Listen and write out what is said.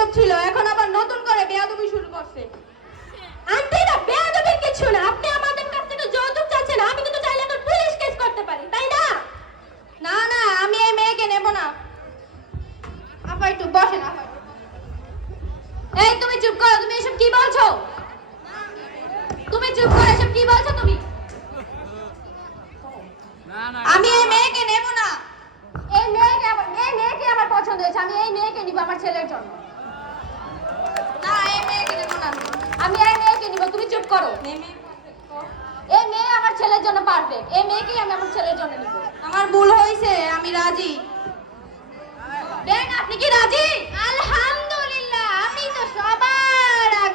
বেয়াদব ছিল, এখন আবার নতুন করে বেয়াদবি শুরু করছে। আন্টি না বেয়াদবির কিছু না, আপনি আমাদের কাছ থেকে যৌতুক চাচ্ছেন, আমি কিন্তু চাইলে এখন পুলিশ কেস করতে পারি, তাই না? না না, আমি এই মেয়েকে নেব না। আপা একটু বসেন আপা। এই তুমি চুপ করো, তুমি এসব কি বলছো? তুমি চুপ করো, এসব কি বলছো তুমি? আমি এই মেয়েকে নেব না। এই মেয়েকে আমার পছন্দ হয়েছে, আমি এই মেয়েকে নিব আমার ছেলের জন্য। না, এই মেয়েকে নেব না। আমি এই মেয়েকে নিব, তুমি চুপ করো। এই মেয়ে আমার ছেলের জন্য পারফেক্ট, এই মেয়েকেই আমি আমার ছেলের জন্য নিব। আমার ভুল হয়েছে, আমি রাজি।